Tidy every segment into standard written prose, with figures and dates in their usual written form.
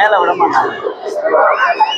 மேல விட மாட்டாங்க.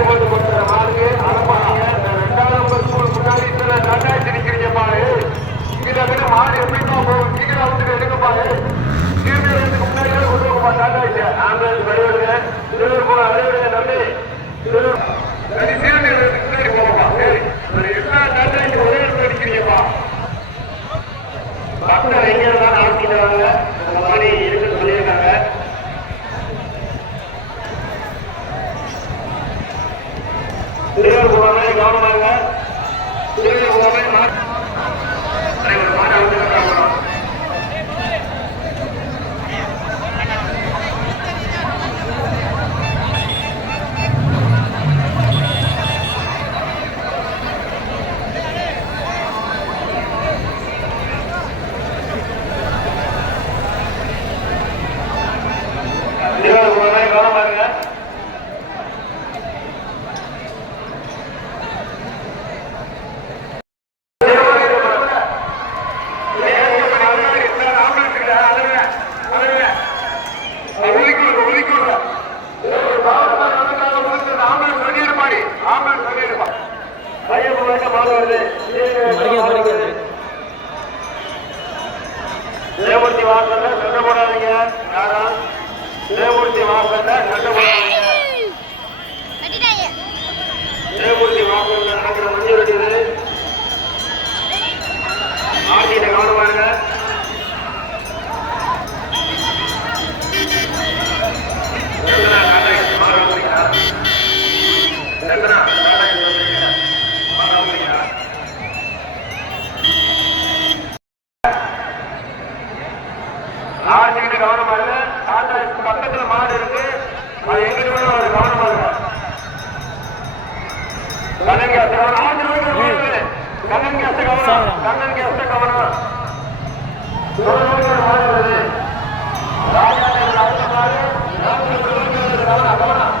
போட்டு கொடுக்குற மாதிரி அரப்பாங்க தேவூர்த்தி வாசல்ல சண்டை போடாதீங்க. யாரும் தேவூர்த்தி வாசல்ல சண்டை போடாதீங்க. தேவூர்த்தி வாசல்ல நடக்கிற மஞ்சள் வெட்டுது. ஆட்டியில கவனமாருங்க. ஆட்சிக்கிட்டு கவனமா இருக்கு. பக்கத்துல மாடு இருக்கு. அது எங்கிட்ட ஒரு கவனமா இருக்கு. கண்ணன் கேஸ் கவனம். கண்ணன் கேஸ் கவனம். மாடு வருது. ராஜா அடுத்த மாடு கவனம் கவனம்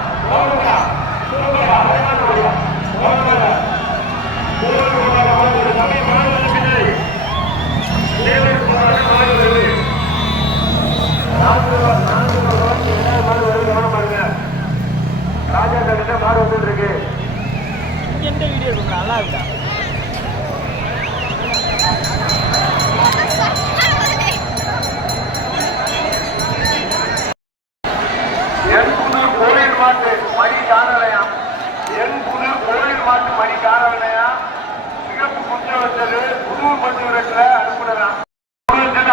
ராஜா கிட்ட மாடு வந்துட்டு இருக்கு. எந்த வீடியோ நல்லா இருக்கா? என் புது கோயில் மாட்டு மணி காணலையா? என் புது கோயில் மாட்டு மணி காணலையா? சிறப்பு குற்றம் வச்சது புதூர் மஞ்சூரத்துல அனுப்புனதான்.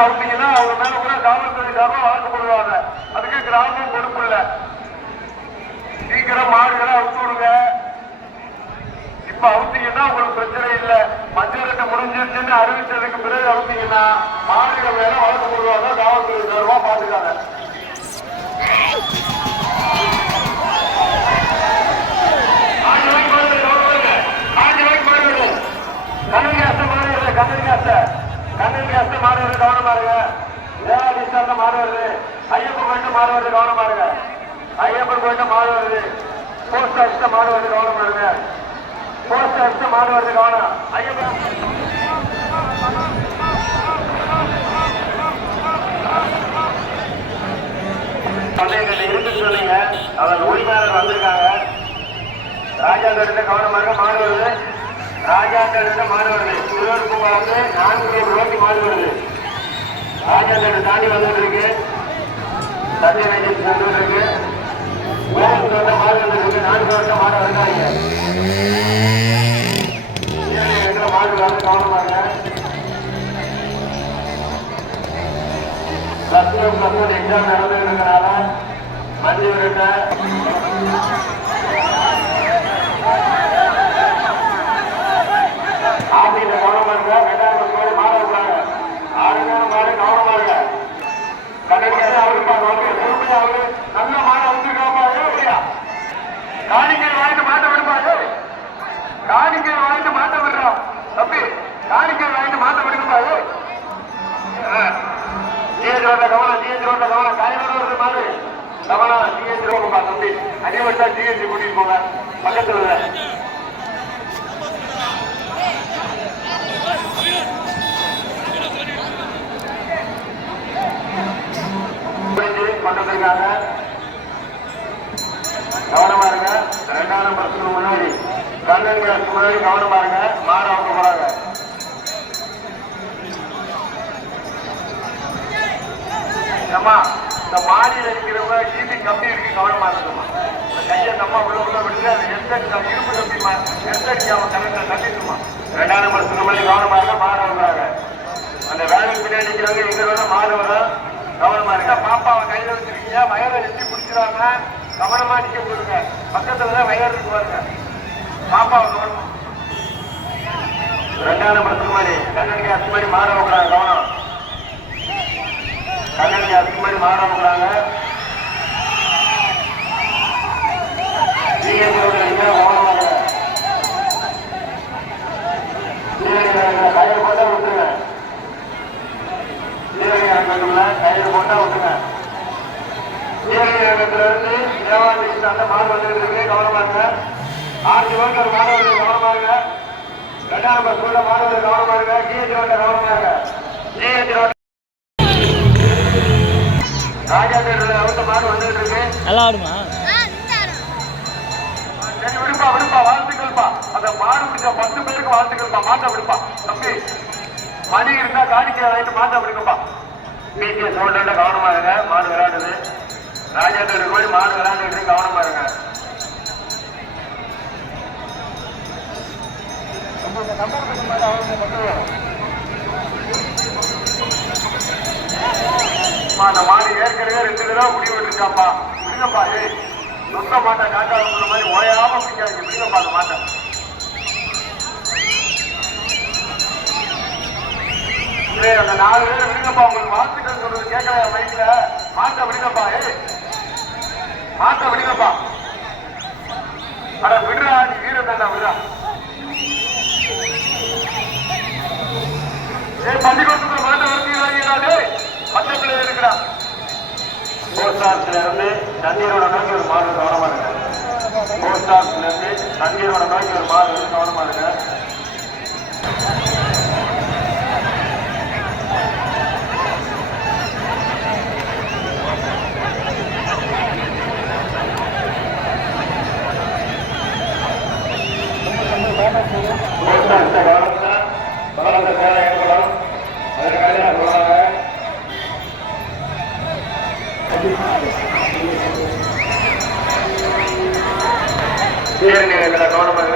அவுத்தீங்கன்னா அவங்க மேல கூட காவல்துறை சார்பா வழக்கு போடுவாங்க. அதுக்கு கிராமம் பொறுப்பு இல்லை. சீக்கிரம் மாடுகளை அவுத்து விடுங்க. இப்ப அவுத்தீங்கன்னா உங்களுக்கு பிரச்சனை இல்லை. மஞ்சள் ரேட்டு முடிஞ்சிருச்சுன்னு அறிவிச்சதுக்கு பிறகு அவுத்தீங்கன்னா மாடுகள் மேல வழக்கு போடுவாங்க. காவல்துறை சார்பா பாத்துக்காங்க. கண்ணன் கேஸ்ட் மாடு வருது. கவனமா இருங்க. தேவாதிஷ்டான மாடு வருது. ஐயப்பன் கோயிட்ட மாடு வருது. கவனமா இருங்க. ஐயப்பன் கோயிட்ட மாடு வருது. போஸ்ட் ஆஃபீஸ்ல மாடு வருது. கவனமா இருங்க. போஸ்ட் ஆஃபீஸ்ல மாடு வருது. கவனம். ஐயப்பன் இருக்கு சொன்னீங்க. அவன் உரிமையாளர் வந்திருக்காங்க. ராஜா கிட்ட கவனமா இருக்க. மாடு வருது. ராஜா கிட்ட மாடு வருது. திருவள்ளுவர் வந்து 400 ரூபாய்க்கு மாடு வருது. ராஜா கிட்ட தாண்டி வந்துட்டு இருக்கு. சத்யராஜன் வந்துட்டு இருக்கு. மாடு வந்துருக்கு. 4 வருஷம் மாடு வந்தாங்க. மாடு வந்து கவனமாங்க. சத்தியம் சத்தியம் எக்ஸாம் நடந்து இருக்கிறனால மஞ்சள் விருட்ட ஆட்டியில கவனமா இருக்க. 2000 கோடி மாற இருக்காங்க. 6 நேரம் மாறி கவனமா இருக்க. கடைசியாக அவருக்கு அவரு நல்ல மாற வந்துருக்காமா? காணிக்கை வாங்கிட்டு மாட்ட விடுப்பாரு. காணிக்கை வாங்கிட்டு மாட்ட விடுறோம். தப்பி காணிக்கை வாங்கிட்டு மாட்ட விடுப்பாரு. ஜிஎச் ரோட்ல கவனம். ஜிஎச் ரோட்ல கவனம். காய்கறி வருது மாறு கவனம். ஜிஎச் ரோடுப்பா தம்பி. அதிகபட்சா ஜிஎச் கூட்டிட்டு போங்க. பக்கத்துல கொண்டிருக்காங்க. கவனமா இருங்க. 2ஆம் பஸ்ஸுக்கு முன்னாடி கண்ணன் கேஸ் முன்னாடி கவனமா இருங்க. மாடு அவங்க போறாங்க. அம்மா இந்த மாடியில் இருக்கிறவங்க ஈபி கம்பி இருக்கு. கவனமா இருக்குமா? கையை நம்ம உள்ள விட்டு அது எந்த இருப்பு தம்பிமா எந்த அவன் கரெக்டா தட்டிட்டுமா 2ஆம் நம்பர் சுகமணி கவனமாக மாற வர்றாங்க. அந்த வேலைக்கு பின்னாடி நிற்கிறவங்க எங்க வேணா மாற வரும். கவனமா இருக்கா. பாப்பாவை கையில வச்சிருக்கீங்க. வயரை எட்டி பிடிச்சிருவாங்க. கவனமா நிக்க போடுங்க. பக்கத்துலதான் வயர் இருக்கு பாருங்க. பாப்பாவை கவனமா 2ஆம் நம்பர் சுகமணி கண்ணனுக்கு அசுமணி மாற வைக்கிறாங்க. கவனம். கண்ணனுக்கு அசுமணி மாற வைக்கிறாங்க. கயிறு போட்டா விட்டுருங்க. கயிறு போட்டா விட்டுருங்க. இருந்து தேவாலய அந்த மாடு வந்துருக்கு. கவனமா இருங்க. 6 பேருக்கு மாணவர்கள் கவனமா இருங்க. 2ஆம் நம்பர் ஸ்கூல்ல மாணவர்கள் கவனமா இருங்க. ஜிஹெச் ரோட்ல கவனமா இருங்க. ஜிஹெச் ரோட் ராஜா தேர்தல் அவங்க மாடு வந்துட்டு இருக்கு. நல்லா ஆடுமா? சரி விடுப்பா விடுப்பா. வாழ்த்துக்கள்ப்பா. அந்த மாடு பிடிச்ச 10 பேருக்கு வாழ்த்துக்கள்ப்பா. மாட்ட விடுப்பா தம்பி. மணி இருந்தா காணிக்கை வாங்கிட்டு மாட்ட விடுங்கப்பா. பிகே சோல்டர்ல கவனமா இருங்க. மாடு விளையாடுது. ராஜா தேர்தல் போய் மாடு விளையாண்டு கவனமா இருங்க. அந்த மாடு ஏற்கனவே 2 தடவை முடிவு விட்டுருக்காப்பா. விடுங்கப்பா. சொந்த மாட்டை காட்டாத மாதிரி ஓயாம பிடிக்காது. விடுங்கப்பா அந்த மாட்டை. அந்த 4 பேர் விடுங்கப்பா. உங்களுக்கு வாழ்த்துக்கள் சொல்றது கேட்கல மைக்ல. மாட்டை விடுங்கப்பா. மாட்டை விடுங்கப்பா. அட விடுறா. நீ வீரம் தாண்டா விடுறா. பள்ளிக்கூடத்துல மாட்டை வருத்தீங்களா? பச்சை பிள்ளை இருக்கிறா. போஸ்ட் ஆஃபீஸ்ல இருந்து தண்ணீரோட நோக்கி ஒரு மாடு கவனமா இருங்க. போஸ்ட் ஆஃபீஸ்ல இருந்து தண்ணீரோட நோக்கி ஒரு மாடு கவனமா இருங்க. போஸ்ட் ஆஃபீஸை கவனிச்சா பலத்த சேவை ஏற்படும். அதற்காக நான் சொல்றாங்க. நீர்நிலைகளை கவனமாக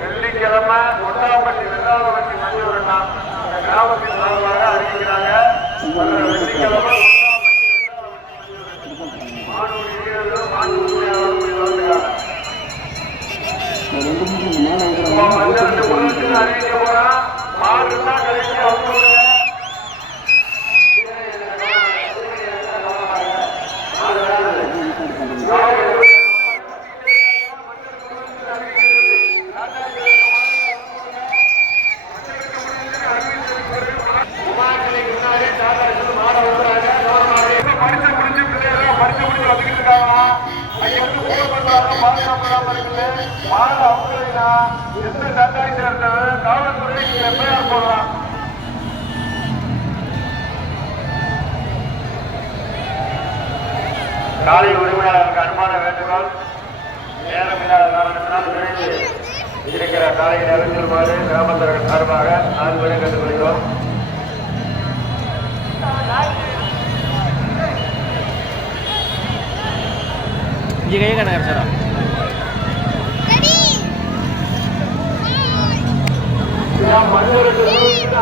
வெள்ளிக்கிழமை ஒட்டாம்பட்டி வெள்ளாளப்பட்டி மணியூரண்ணா இந்த கிராமத்தின் சார்பாக அறிவிக்கிறாங்க. வெள்ளிக்கிழமை அறிவிக்க போறா. மாடு தான் கழிச்சு அவங்க காலை உரிமையாளருக்கு அன்பான வேண்டுகோள். நேரம் இல்லாத காரணத்தினால் விரைந்து இருக்கிற காலையை நிறைந்திருமாறு கிராமத்தர்கள் சார்பாக 4 பேரை கண்டுபிடிக்கிறோம்.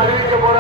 அறிவிக்க போற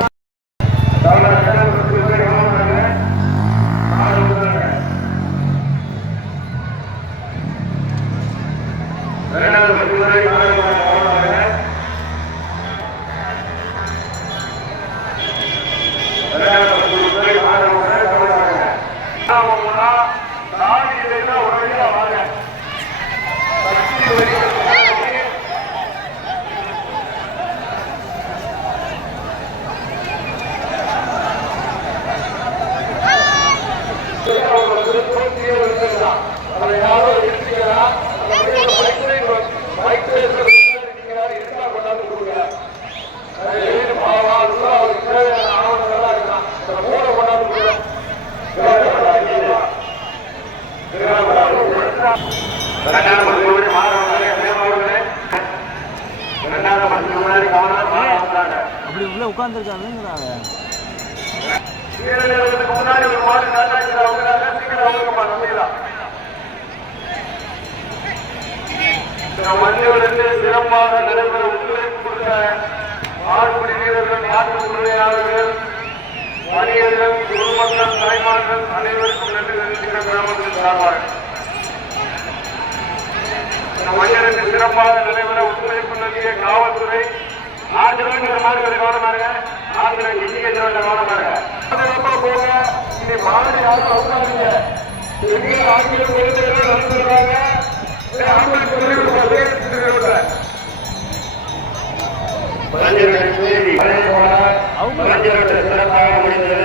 இரண்டாவது பத்து முன்னாடி அப்படி உள்ள உட்கார்ந்துருக்காங்க. முன்னாடி ஒரு மாடு மண்ணிலிருந்து சிறப்பாக நடைபெற ஒத்துழைப்பு கொடுத்த ஆண்குடி வீரர்கள், நாட்டு உரிமையாளர்கள், வணிகர்கள், குடும்பங்கள், தாய்மார்கள் அனைவருக்கும் நன்றி தெரிவிக்கிற கிராமத்தின் சார்பாக மண்ணிலிருந்து சிறப்பாக நடைபெற ஒத்துழைப்பு நல்கிய காவல்துறை ஆஜராகிற மாடுகளை கவனமாருங்க. ஆண்களை எண்ணிக்கை கவனமாருங்க. போக இனி மாடு யாரும் அவசானிங்க. ஆங்கிலம் நடந்துருக்காங்க. சிறப்பாக முடிந்தது.